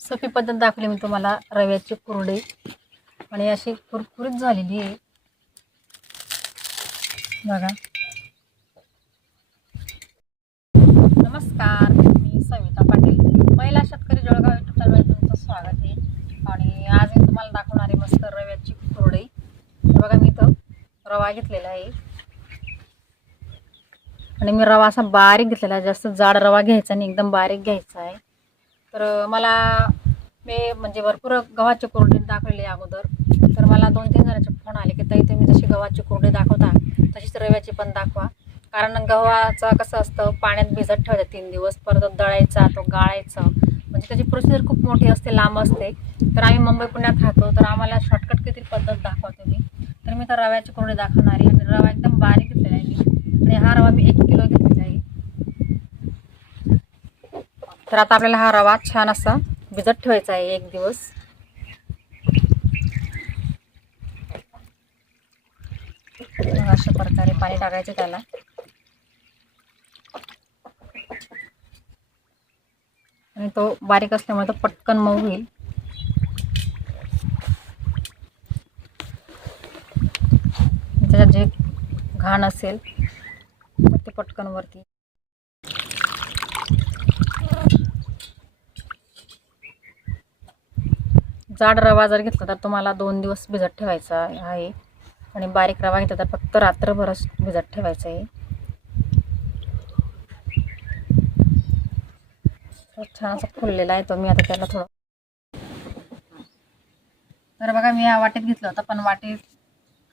सोपी पद्धत दाखवली मी तुम्हाला रव्याची कुरडे आणि अशी कुरकुरीत झालेली आहे. बघा. नमस्कार मी सविता पाटील. महिला शेतकरी जळगाव युट्यूब चॅनलवर तुमचं स्वागत आहे. आणि आज मी तुम्हाला दाखवणार आहे मस्त रव्याची कुरडे बघा मी इथं रवा घेतलेला आहे. आणि मी रवा असा बारीक घेतलेला आहे. जास्त जाड रवा घ्यायचा आणि एकदम बारीक घ्यायचा आहे. तर मला मी म्हणजे भरपूर गव्हाची कोरडे दाखवली अगोदर. तर मला दोन तीन जणांचे फोन आले की ताई तुम्ही जशी गव्हाची कोरडे दाखवता तशीच रव्याची पण दाखवा. कारण गव्हाचं कसं असतं पाण्यात भिजत ठेवायचं तीन दिवस. परत तो दळायचा तो गाळायचा. म्हणजे त्याची प्रोसिजर खूप मोठी असते लांब असते. तर आम्ही मुंबई पुण्यात राहतो तर आम्हाला शॉर्टकट किती पद्धत दाखवा तुम्ही. तर मी तर रव्याची कोरडे दाखवणार आहे आणि रवा एकदम बारीक घेतलेला आहे मी. आणि हा रवा मी एक किलो घेतलेला आहे. तर आता आपल्याला हा रवा छान असा भिजत ठेवायचा आहे एक दिवस. अशा प्रकारे पाणी टाकायचं त्याला. आणि तो बारीक असल्यामुळे तो पटकन मऊ होईल. त्याच्यात जे घाण असेल ते पटकन वरती जाड रवा जर घेतला तर तुम्हाला दोन दिवस भिजत ठेवायचा आहे. आणि बारीक रवा घेतला तर फक्त रात्रभरच भिजत ठेवायचं आहे. छान असा फुललेला आहे तो. मी आता त्याला थोडं तर बघा मी या वाटेत घेतलं होतं पण वाटेत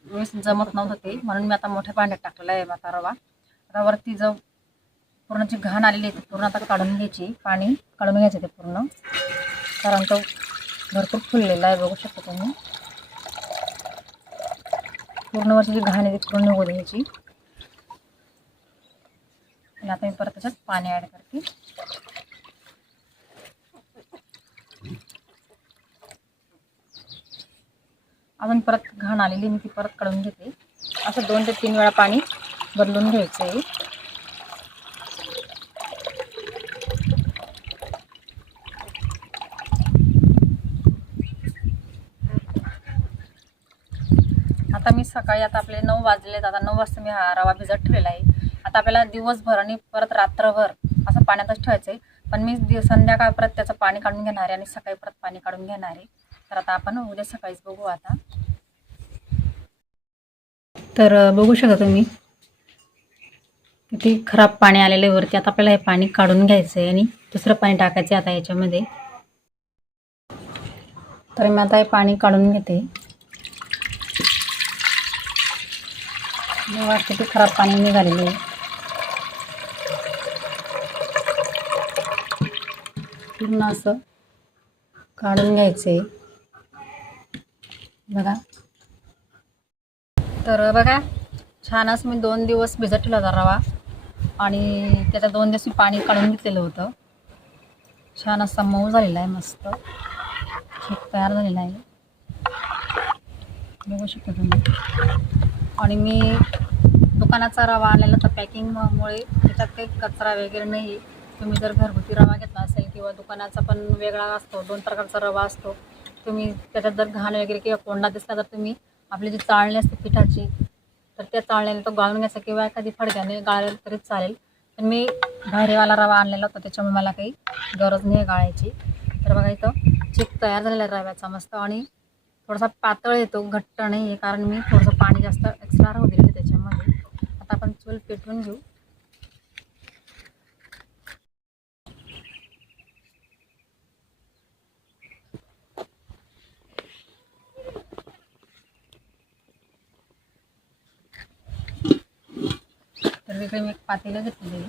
व्यवस्थित जमत नव्हतं ते. म्हणून मी आता मोठ्या भांड्यात टाकलेला आहे आता रवा. आता वरती जो पूर्ण जी घाण आलेली आहे ती पूर्ण आता काढून घ्यायची. पाणी काढून घ्यायचं ते पूर्ण. कारण तो भरपूर फुललेला आहे बघू शकता तुम्ही. पूर्ण वर्षाची जी घाण आहे ती पूर्ण निघून घ्यायची आणि आता मी परत त्याच्यात पाणी ॲड करते. अजून परत घाण आलेली मी ती परत काढून घेते. असं दोन ते तीन वेळा पाणी बदलून घ्यायचं आहे आता मी सकाळी आता आपले नऊ वाजले आता नऊ वाजता मी हा रवा भिजत ठेवलेला आहे. आता आपल्याला दिवसभर आणि परत रात्रभर असं पाण्यातच ठेवायचं आहे. पण मी संध्याकाळ परत त्याचं पाणी काढून घेणार आहे आणि सकाळी परत पाणी काढून घेणार आहे. तर आता आपण उद्या सकाळीच बघू आता. तर बघू शकता तुम्ही. किती खराब पाणी आलेलं आहे वरती. आता आपल्याला हे पाणी काढून घ्यायचं आहे आणि दुसरं पाणी टाकायचं आहे आता याच्यामध्ये. तर मी आता हे पाणी काढून घेते. बघा किती खराब पाणी निघालेलं आहे. पूर्ण असं काढून घ्यायचं आहे बघा. तर बघा छान असं मी दोन दिवस भिजत ठेवला होता रवा. आणि त्याच्या दोन दिवस मी पाणी काढून घेतलेलं होतं. छान असा मऊ झालेला आहे मस्त. केक तयार झालेला आहे. बघू शकता तुम्ही. आणि मी दुकानाचा रवा आणलेला तर पॅकिंगमुळे त्याच्यात काही कचरा वगैरे नाही. तुम्ही जर घरगुती रवा घेतला असेल किंवा दुकानाचा पण वेगळा असतो दोन प्रकारचा रवा असतो. तुम्ही त्याच्यात जर घाण वगैरे किंवा कोंडा दिसला तर तुम्ही आपली जी चाळणी असते पिठाची तर त्या चाळण्याने तो गाळून घ्यायचा किंवा एखादी फडक्याने गाळलं तरी चालेल. पण मी भारीवाला रवा आणलेला होता त्याच्यामुळे मला काही गरज नाही आहे गाळायची. तर बघा इथं चिक तयार झालेला आहे रव्याचा मस्त आणि थोडासा पातळ येतो घट्ट नाही आहे कारण मी थोडंसं पाणी जास्त एक्स्ट्रा राहू दिलं. आपण चूल पेटवून घेऊ. तर इकडे मी एक पातेलं घेतलेली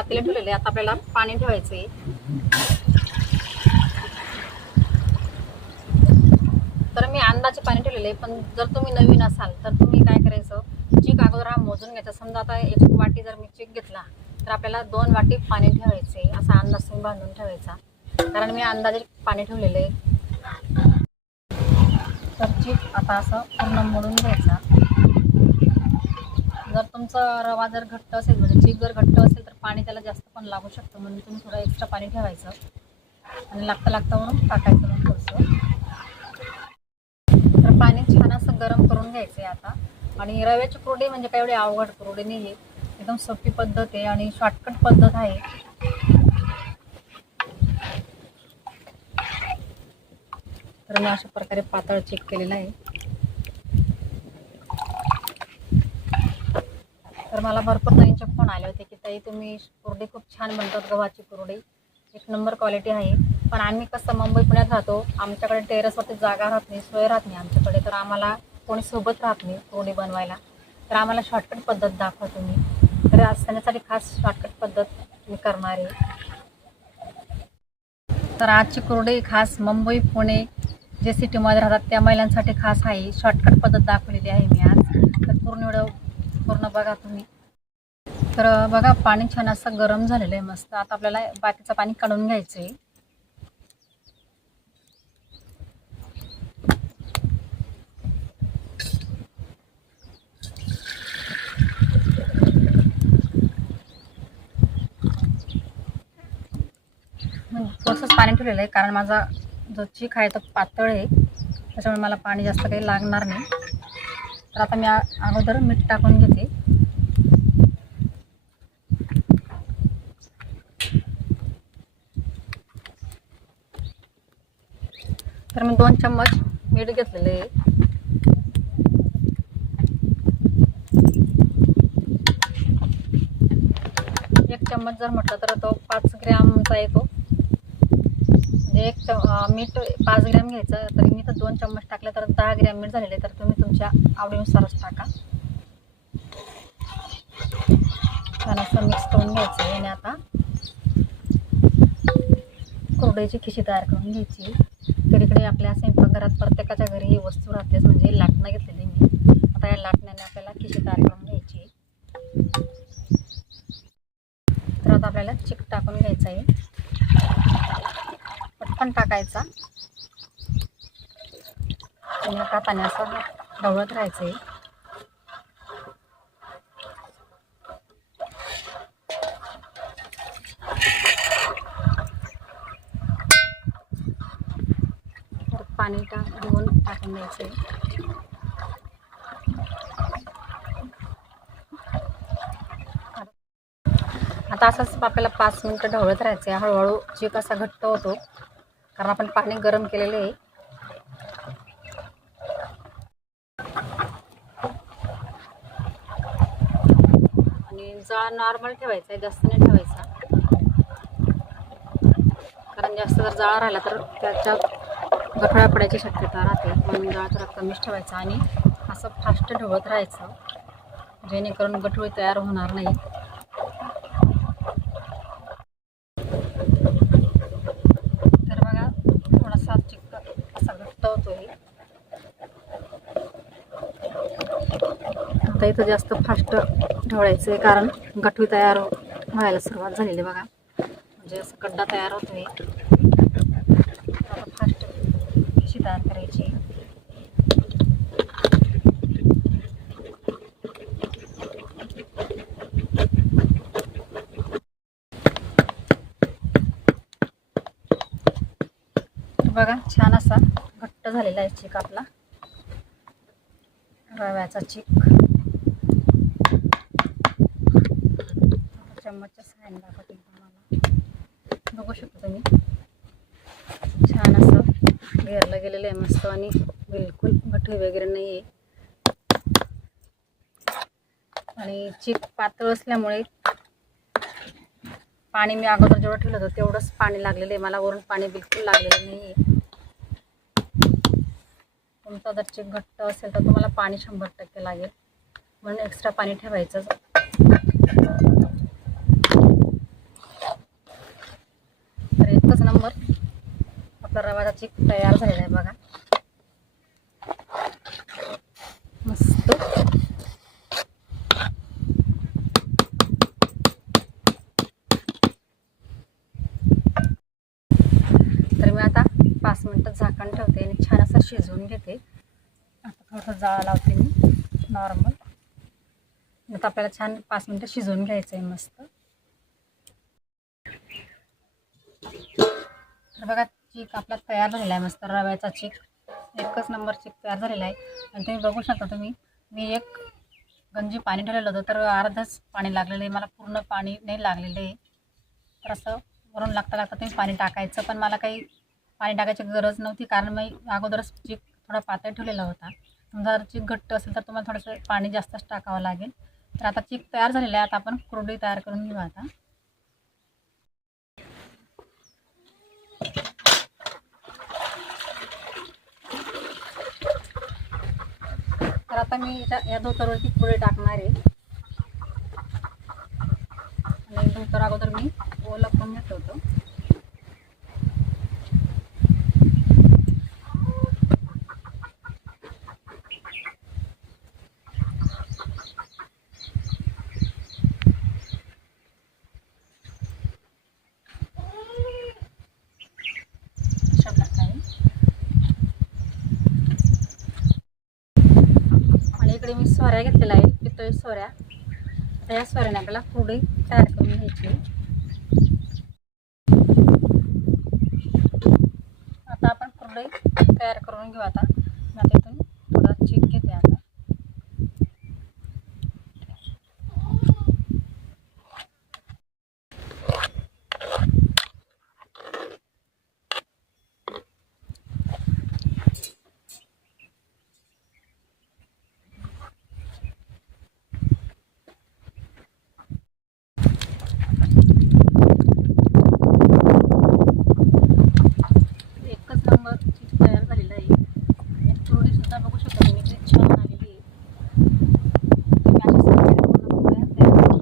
पातेले ठेवलेले. आहे. आता आपल्याला पाणी ठेवायचं आहे तर मी अंदाजे पाणी ठेवलेलं आहे पण जर तुम्ही नवीन असाल तर तुम्ही काय करायचं? चिक अगोदर हा मोजून घ्यायचा. समजा आता एक वाटी जर मी चिक घेतला तर आपल्याला दोन वाटी पाणी ठेवायचे असा अंदाज तुम्ही बांधून ठेवायचा. कारण मी अंदाजे पाणी ठेवलेलं आहे तर चिक आता असं पूर्ण मोडून घ्यायचा. जर तुमचा रवा जर घट्ट असेल म्हणजे चीक जर घट्ट असेल तर पाणी त्याला जास्त पण लागू शकतं. म्हणून तुम्ही थोडं एक्स्ट्रा पाणी ठेवायचं. आणि लागता लागता म्हणून टाकायचं मग थोडंसं. तर पाणी छान असं गरम करून घ्यायचं आहे आता. आणि रव्याची कुरडी म्हणजे काय एवढी अवघड कुरडी नाही आहे एकदम सोपी पद्धत आहे आणि शॉर्टकट पद्धत आहे. तर मी अशा प्रकारे पातळ चेक केलेला आहे. तर मला भरपूर ताईंचे फोन आले होते की ताई तुम्ही कुरडी खूप छान बनतात गव्हाची कुरडी. एक नंबर क्वालिटी आहे. पण आम्ही कसं मुंबई पुण्यात राहतो आमच्याकडे टेरेसवरती जागा राहत नाही सोय राहत नाही आमच्याकडे. तर आम्हाला कोणी सोबत राहत नाही कुरडी बनवायला. तर आम्हाला शॉर्टकट पद्धत दाखवा तुम्ही. तर असण्यासाठी खास शॉर्टकट पद्धत मी करणार आहे. तर आजची कुरडी खास मुंबई पुणे जे सिटीमध्ये राहतात त्या महिलांसाठी खास आहे. शॉर्टकट पद्धत दाखवलेली आहे मी आज. तर पूर्ण व्हिडिओ पूर्ण बघा तुम्ही. तर बघा पाणी छान असं गरम झालेलं आहे मस्त. आता आपल्याला बाकीचं पाणी काढून घ्यायचं आहे थोडंसंच पाणी ठेवलेलं आहे कारण माझा जो चीक आहे तो पातळ आहे. त्याच्यामुळे मला पाणी जास्त काही लागणार नाही. तर आता मी अगोदर मीठ टाकून घेते. तर मी दोन चम्मच मीठ घेतलेले आहे. एक चम्मच जर म्हटलं तर तो पाच ग्रॅमचा येतो. एक मीठ पाच ग्रॅम घ्यायचं तरी मी तर दोन चम्मच टाकले तर दहा ग्रॅम मीठ झालेले तर तुम्ही तुमच्या आवडीनुसारच टाका. छान असं मिक्स करून घ्यायचं आहे आणि आता कुरड्याची खिशी तयार करून घ्यायची. तर इकडे आपल्या स्वयंपाकघरात प्रत्येकाच्या घरी ही वस्तू राहतेच म्हणजे लाटणं घेतलेली मी. आता या लाटण्याने आपल्याला खिशी तयार करून घ्यायची तर आता आपल्याला चिक टाकून घ्यायचं आहे. पण टाकायचा. आणि आता पाण्याचा ढवळत राहायचं आहे तर पाणी टा धुवून टाकून द्यायचं आहे आता असंच आपल्याला पाच मिनटं ढवळत राहायचं आहे हळूहळू जे कसा घट्ट होतो कारण आपण पाणी गरम केलेलं आहे. आणि जाळ नॉर्मल ठेवायचा आहे जास्त नाही ठेवायचा. कारण जास्त जर जाळ राहिला तर त्याच्या गठोळ्या पडायची शक्यता राहते. म्हणून जाळ थोडा कमीच ठेवायचा आणि असं फास्ट ढवळत राहायचं. जेणेकरून गठोळी तयार होणार नाही तर बघा थोडासा चिक्क असा घट्ट होतोय आता इथं जास्त फास्ट ढवळायचं आहे कारण गठवी तयार व्हायला सुरुवात झालेली आहे बघा. म्हणजे असं गड्डा तयार होतोय आता फास्ट अशी तयार करायची. बघा छान असा घट्ट झालेला आहे चिक आपला. रव्याचा चिक. आणि दाखवते तुम्हाला. बघू शकता तुम्ही. छान असं घेरला गेलेलं आहे मस्त आणि बिलकुल गठे वगैरे नाही आहे आणि चीक पातळ असल्यामुळे पाणी मी अगोदर जेवढं ठेवलं होतं तेवढंच पाणी लागलेलं आहे. मला वरून पाणी बिलकुल लागलेलं नाही आहे तुमचा जर चीक घट्ट असेल तर तुम्हाला पाणी शंभर टक्के लागेल. म्हणून एक्स्ट्रा पाणी ठेवायचं एकच नंबर. आपला रवाचा चिक तयार झालेला आहे बघा. मस्त. तर मी आता पाच मिनटं झाकण ठेवते आणि छान असं शिजवून घेते. आता थोडंसं जाळा लावते मी नॉर्मल आता आपल्याला छान पाच मिनटं शिजवून घ्यायचं आहे मस्त. तर बघा चीक आपला तयार झालेला आहे मस्त रव्याचा चीक. एकच नंबर चीक तयार झालेला आहे. आणि तुम्ही बघू शकता तुम्ही मी एक गंजी पाणी ठेवलेलं होतं तर अर्धच पाणी लागलेलं आहे. मला पूर्ण पाणी नाही लागलेलं आहे. तर असं वरून लागता लागता तुम्ही पाणी टाकायचं पण मला काही पाणी टाकायची गरज नव्हती कारण मी अगोदरच चीक थोडा पातळ ठेवलेला होता. समजा जर चीक घट्ट असेल तर तुम्हाला थोडंसं पाणी जास्तच टाकावं लागेल. तर आता चीक तयार झालेला आहे आता आपण कुरडई तयार करून घेऊ आता. तर आता मी या- धोतरवरती पुढे टाकणार आहे. आणि धोतर अगोदर मी ओलं पण ठेवतो सोऱ्या घेतलेला आहे. पितळी सोऱ्या. आता या सोऱ्याने आपल्याला पुढे तयार करून घ्यायची आहे. आता आपण कुरडई तयार करून घेऊ आता मी आता इथून थोडा चीक घेते आता एकच नंबर चीज तयार झालेला आहे आणि कुरडी सुद्धा बघू शकता तुम्ही किती छान आलेली आहे तुम्ही अशा सगळ्या पूर्ण कुरडया तयार करू.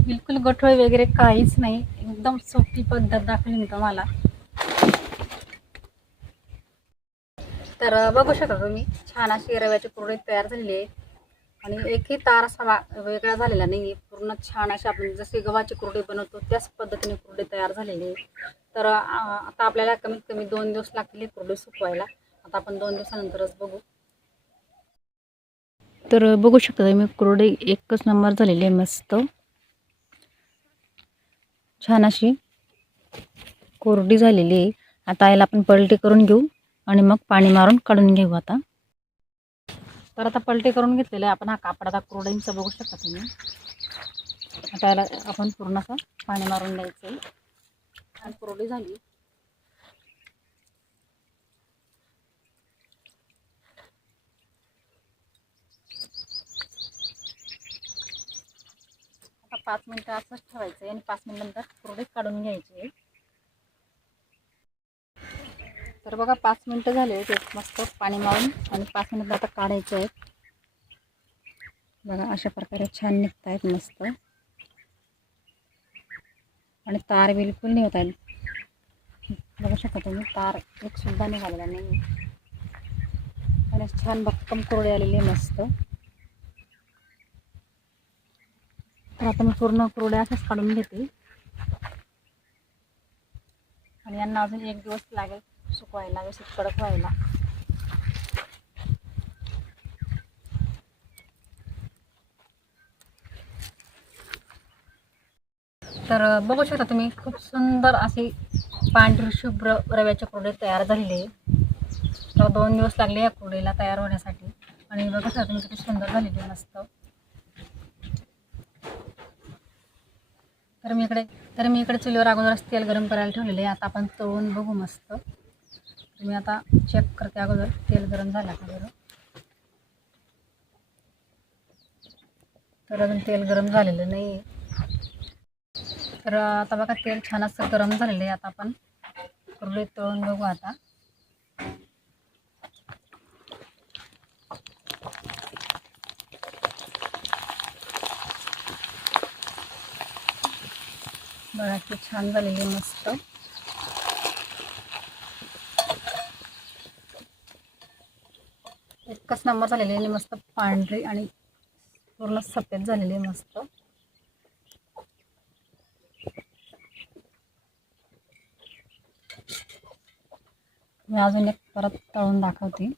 बिलकुल गठोळ वगैरे काहीच नाही. एकदम सोपी पद्धत दाखवली मी तुम्हाला. तर बघू शकता तुम्ही छान अशी रव्याची कुरडई तयार झालेली आहे. आणि एकही तार असा वा- वेगळा झालेला नाही आहे पूर्ण छान अशी आपण जशी गव्हाची कुरडे बनवतो त्याच पद्धतीने कुरडे तयार झालेली आहे. तर आता आपल्याला कमीत कमी दोन दिवस लागतील ही सुकवायला. आता आपण दोन दिवसानंतरच बघू. तर बघू शकता मी कुरडे एकच नंबर झालेली आहे मस्त. छान अशी कोरडी झालेली आहे. आता याला आपण पलटी करून घेऊ आणि मग पाणी मारून काढून घेऊ आता. तर आता पलटी करून घेतलेलं आहे. आपण हा कापड आता कुरडईंचा बघू शकता तुम्ही. आता याला आपण पूर्ण असं पाणी मारून द्यायचं आहे. आणि कुरडी झाली. पाच मिनटं असंच ठेवायचं आहे आणि पाच मिनिट नंतर काढून घ्यायचे तर बघा पाच मिनटं झाले ते मस्त पाणी मारून आणि पाच मिनटं आता काढायचे आहेत. बघा अशा प्रकारे छान निघत आहेत मस्त. आणि तार बिलकुल नाही होत आहेत बघू शकता तुम्ही तार एकसुद्धा निघालेला नाही आणि छान भक्कम कोरडे आलेली मस्त. तर आता मी पूर्ण कुरड्या अशाच काढून घेते. आणि यांना अजून एक दिवस लागेल सुकवायला व्यवस्थित कडक व्हायला. तर बघू शकता तुम्ही खूप सुंदर असे पांढरी शुभ्र रव्याचे कुरडे तयार झालेले तर दोन दिवस लागले या कुरडीला तयार होण्यासाठी. आणि बघू शकता तुम्ही किती सुंदर झालेली मस्त. तर मी इकडे तर मी इकडे चुलीवर अगोदरच तेल गरम करायला ठेवलेले आहे. आता आपण तळून बघू मस्त. तर मी आता चेक करते अगोदर. तेल गरम झालं का बरं? तर अजून तेल गरम झालेलं नाही आहे तर आता बघा तेल छान असं गरम झालेलं आहे. आता आपण कुरडीत तळून बघू आता. बघा की छान झालेली मस्त. एकच नंबर झालेली आणि मस्त पांढरी आणि पूर्ण सफेद झालेली आहे मस्त. मी अजून एक परत तळून दाखवते.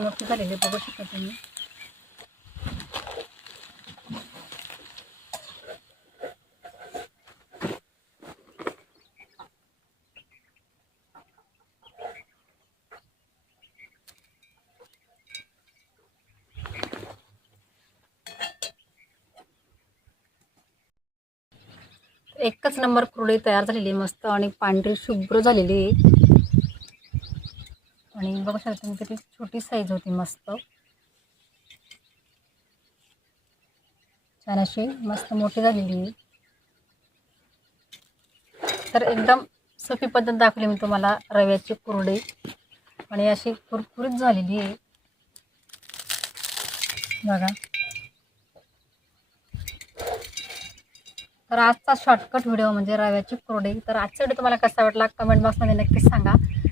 मोठी झालेले बघू शकता तुम्ही. एकच नंबर कुरडी तयार झालेली मस्त आणि पांढरी शुभ्र झालेली आहे. आणि बघू शकता तुम्ही किती छोटी साईज होती मस्त. छान अशी मस्त मोठी झालेली आहे. तर एकदम सोपी पद्धत दाखवली मी तुम्हाला रव्याची कुरडी. आणि अशी कुरकुरीत झालेली आहे. बघा. तर आजचा शॉर्टकट व्हिडिओ म्हणजे रव्याची कुरडी. तर आजचा व्हिडिओ तुम्हाला कसा वाटला? कमेंट बॉक्समध्ये नक्कीच सांगा.